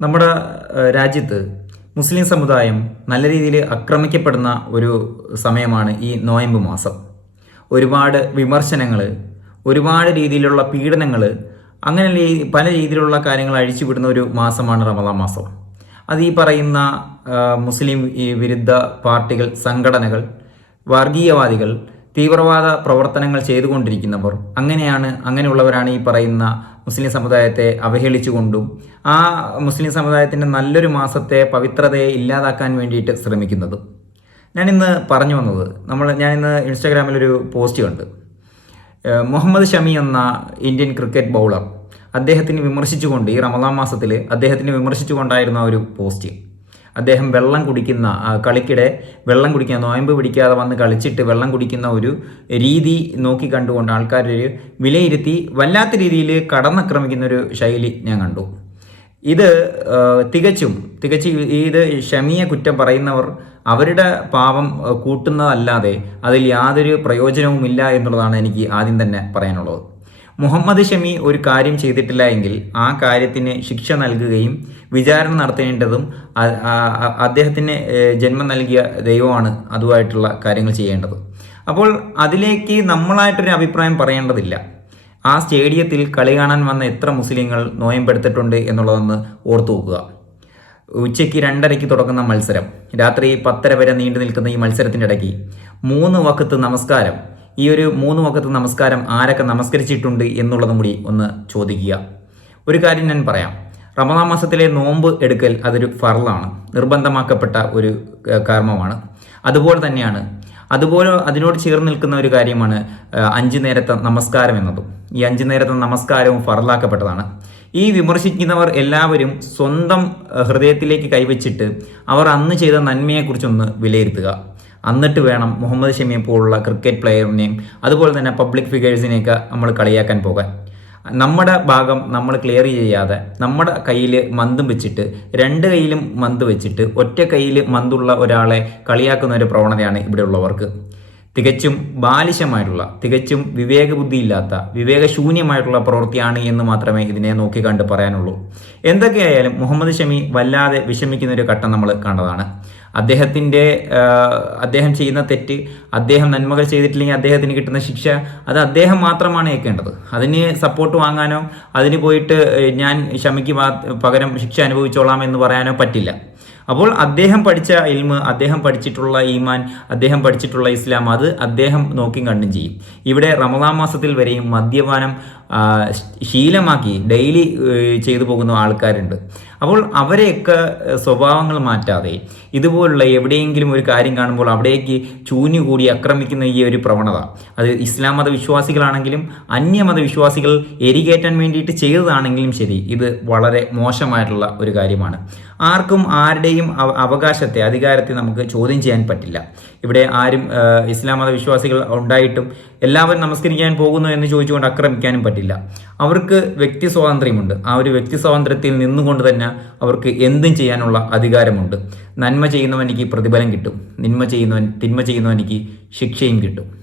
നമ്മുടെ രാജ്യത്ത് മുസ്ലിം സമുദായം നല്ല രീതിയിൽ ആക്രമിക്കപ്പെടുന്ന ഒരു സമയമാണ് ഈ നോയമ്പ് മാസം. ഒരുപാട് വിമർശനങ്ങൾ ഒരുപാട് രീതിയിലുള്ള പീഡനങ്ങൾ അങ്ങനെ പല രീതിയിലുള്ള കാര്യങ്ങൾ അഴിച്ചുവിടുന്ന ഒരു മാസമാണ് റമദാൻ മാസം. അത് ഈ പറയുന്ന മുസ്ലിം വിരുദ്ധ പാർട്ടികൾ സംഘടനകൾ വർഗീയവാദികൾ തീവ്രവാദ പ്രവർത്തനങ്ങൾ ചെയ്തുകൊണ്ടിരിക്കുന്നവർ. അങ്ങനെയാണ് അങ്ങനെയുള്ളവരാണ് ഈ പറയുന്ന മുസ്ലിം സമുദായത്തെ അവഹേളിച്ചുകൊണ്ടും ആ മുസ്ലിം സമുദായത്തിന്റെ നല്ലൊരു മാസത്തെ പവിത്രതയെ ഇല്ലാതാക്കാൻ വേണ്ടിയിട്ട് ശ്രമിക്കുന്നത്. ഞാനിന്ന് പറഞ്ഞു വന്നത് നമ്മൾ ഞാനിന്ന് ഇൻസ്റ്റാഗ്രാമിലൊരു പോസ്റ്റ് കണ്ട്. മുഹമ്മദ് ഷമി എന്ന ഇന്ത്യൻ ക്രിക്കറ്റ് ബൗളർ അദ്ദേഹത്തിന് വിമർശിച്ചുകൊണ്ട് ഈ റമദാൻ മാസത്തിൽ അദ്ദേഹത്തിന് വിമർശിച്ചുകൊണ്ടായിരുന്ന ഒരു പോസ്റ്റ്. അദ്ദേഹം വെള്ളം കുടിക്കുന്ന കളിക്കിടെ വെള്ളം കുടിക്കുക നോയമ്പ് പിടിക്കാതെ വന്ന് കളിച്ചിട്ട് വെള്ളം കുടിക്കുന്ന ഒരു രീതി നോക്കി കണ്ടുകൊണ്ട് ആൾക്കാർ വിലയിരുത്തി വല്ലാത്ത രീതിയിൽ കടന്നാക്രമിക്കുന്ന ഒരു ശൈലി ഞാൻ കണ്ടു. ഇത് തികച്ചും തികച്ചും ഇത് ഷമിയെ കുറ്റം പറയുന്നവർ അവരുടെ പാപം കൂട്ടുന്നതല്ലാതെ അതിൽ യാതൊരു പ്രയോജനവുമില്ല എന്നുള്ളതാണ് എനിക്ക് ആദ്യം തന്നെ പറയാനുള്ളത്. മുഹമ്മദ് ഷമി ഒരു കാര്യം ചെയ്തിട്ടില്ല എങ്കിൽ ആ കാര്യത്തിന് ശിക്ഷ നൽകുകയും വിചാരണ നടത്തേണ്ടതും അദ്ദേഹത്തിന് ജന്മം നൽകിയ ദൈവമാണ് അതുമായിട്ടുള്ള കാര്യങ്ങൾ ചെയ്യേണ്ടത്. അപ്പോൾ അതിലേക്ക് നമ്മളായിട്ടൊരു അഭിപ്രായം പറയേണ്ടതില്ല. ആ സ്റ്റേഡിയത്തിൽ കളി കാണാൻ വന്ന എത്ര മുസ്ലിങ്ങൾ നോയമ്പെടുത്തിട്ടുണ്ട് എന്നുള്ളതൊന്ന് ഓർത്തു നോക്കുക ഉച്ചയ്ക്ക് രണ്ടരയ്ക്ക് തുടങ്ങുന്ന മത്സരം രാത്രി പത്തര വരെ നീണ്ടു നിൽക്കുന്ന ഈ മത്സരത്തിന്റെ ഇടയ്ക്ക് മൂന്ന് വക്കത്ത് നമസ്കാരം ഈ ഒരു മൂന്ന് വക്കത്ത് നമസ്കാരം ആരൊക്കെ നമസ്കരിച്ചിട്ടുണ്ട് എന്നുള്ളതും കൂടി ഒന്ന് ചോദിക്കുക. ഒരു കാര്യം ഞാൻ പറയാം. റമദാൻ മാസത്തിലെ നോമ്പ് എടുക്കൽ അതൊരു ഫറലാണ് നിർബന്ധമാക്കപ്പെട്ട ഒരു കർമ്മമാണ്. അതുപോലെ തന്നെയാണ്. അതുപോലെ അതിനോട് ചേർന്ന് നിൽക്കുന്ന ഒരു കാര്യമാണ് അഞ്ചു നേരത്തെ നമസ്കാരം എന്നതും. ഈ അഞ്ച് നേരത്തെ നമസ്കാരവും ഫറലാക്കപ്പെട്ടതാണ് ഈ വിമർശിക്കുന്നവർ എല്ലാവരും സ്വന്തം ഹൃദയത്തിലേക്ക് കൈവച്ചിട്ട് അവർ അന്ന് ചെയ്ത നന്മയെക്കുറിച്ചൊന്ന് വിലയിരുത്തുക. എന്നിട്ട് വേണം മുഹമ്മദ് ഷമിയെ പോലുള്ള ക്രിക്കറ്റ് പ്ലെയറിനെയും അതുപോലെ തന്നെ പബ്ലിക് ഫിഗേഴ്സിനെയൊക്കെ നമ്മൾ കളിയാക്കാൻ പോകാൻ. നമ്മുടെ ഭാഗം നമ്മൾ ക്ലിയർ ചെയ്യാതെ നമ്മുടെ കയ്യിൽ മന്തും വെച്ചിട്ട് രണ്ട് കയ്യിലും മന്ത് വെച്ചിട്ട് ഒറ്റ കയ്യിൽ മന്തുള്ള ഒരാളെ കളിയാക്കുന്ന ഒരു പ്രവണതയാണ് ഇവിടെ ഉള്ളവർക്ക്. തികച്ചും ബാലിശമായിട്ടുള്ള തികച്ചും വിവേകബുദ്ധിയില്ലാത്ത വിവേകശൂന്യമായിട്ടുള്ള പ്രവൃത്തിയാണ് എന്ന് മാത്രമേ ഇതിനെ നോക്കിക്കണ്ട് പറയാനുള്ളൂ. എന്തൊക്കെയായാലും മുഹമ്മദ് ഷമി വല്ലാതെ വിഷമിക്കുന്ന ഒരു ഘട്ടം നമ്മൾ കണ്ടതാണ്. അദ്ദേഹത്തിന്റെ അദ്ദേഹം ചെയ്യുന്ന തെറ്റ് അദ്ദേഹം നന്മകൾ ചെയ്തിട്ടില്ലെങ്കിൽ അദ്ദേഹത്തിന് കിട്ടുന്ന ശിക്ഷ അത് അദ്ദേഹം മാത്രമാണ് ഏൽക്കേണ്ടത് അതിന് സപ്പോർട്ട് വാങ്ങാനോ അതിന് പോയിട്ട് ഞാൻ ഷമിക്ക് പകരം ശിക്ഷ അനുഭവിച്ചോളാം എന്ന് പറയാനോ പറ്റില്ല. അപ്പോൾ അദ്ദേഹം പഠിച്ച ഇൽമ് അദ്ദേഹം പഠിച്ചിട്ടുള്ള ഈമാൻ അദ്ദേഹം പഠിച്ചിട്ടുള്ള ഇസ്ലാം അത് അദ്ദേഹം നോക്കി കണ്ടും ചെയ്യും. ഇവിടെ റമദാൻ മാസത്തിൽ വരെയും മദ്യപാനം ശീലമാക്കി ഡെയിലി ചെയ്തു പോകുന്ന ആൾക്കാരുണ്ട്. അപ്പോൾ അവരെയൊക്കെ സ്വഭാവങ്ങൾ മാറ്റാതെ ഇതുപോലുള്ള എവിടെയെങ്കിലും ഒരു കാര്യം കാണുമ്പോൾ അവിടേക്ക് ചൂഞ്ഞു കൂടി ആക്രമിക്കുന്ന ഈ ഒരു പ്രവണത. അത് ഇസ്ലാം മതവിശ്വാസികളാണെങ്കിലും വിശ്വാസികളാണെങ്കിലും അന്യമത എരികേറ്റാൻ വേണ്ടിയിട്ട് ചെയ്തതാണെങ്കിലും ശരി ഇത് വളരെ മോശമായിട്ടുള്ള ഒരു കാര്യമാണ്. ആർക്കും ആരുടെയും അവകാശത്തെ അധികാരത്തെ നമുക്ക് ചോദ്യം ചെയ്യാൻ പറ്റില്ല. ഇവിടെ ആരും ഇസ്ലാം മതവിശ്വാസികൾ ഉണ്ടായിട്ടും എല്ലാവരും നമസ്കരിക്കാൻ പോകുന്നു എന്ന് ചോദിച്ചുകൊണ്ട് ആക്രമിക്കാനും പറ്റില്ല. അവർക്ക് വ്യക്തി സ്വാതന്ത്ര്യമുണ്ട്. ആ ഒരു വ്യക്തി സ്വാതന്ത്ര്യത്തിൽ നിന്നുകൊണ്ട് തന്നെ അവർക്ക് എന്തും ചെയ്യാനുള്ള അധികാരമുണ്ട്. നന്മ ചെയ്യുന്നവനിക്ക് പ്രതിഫലം കിട്ടും. നിന്മ ചെയ്യുന്നവൻ തിന്മ ചെയ്യുന്നവനിക്ക് ശിക്ഷയും കിട്ടും.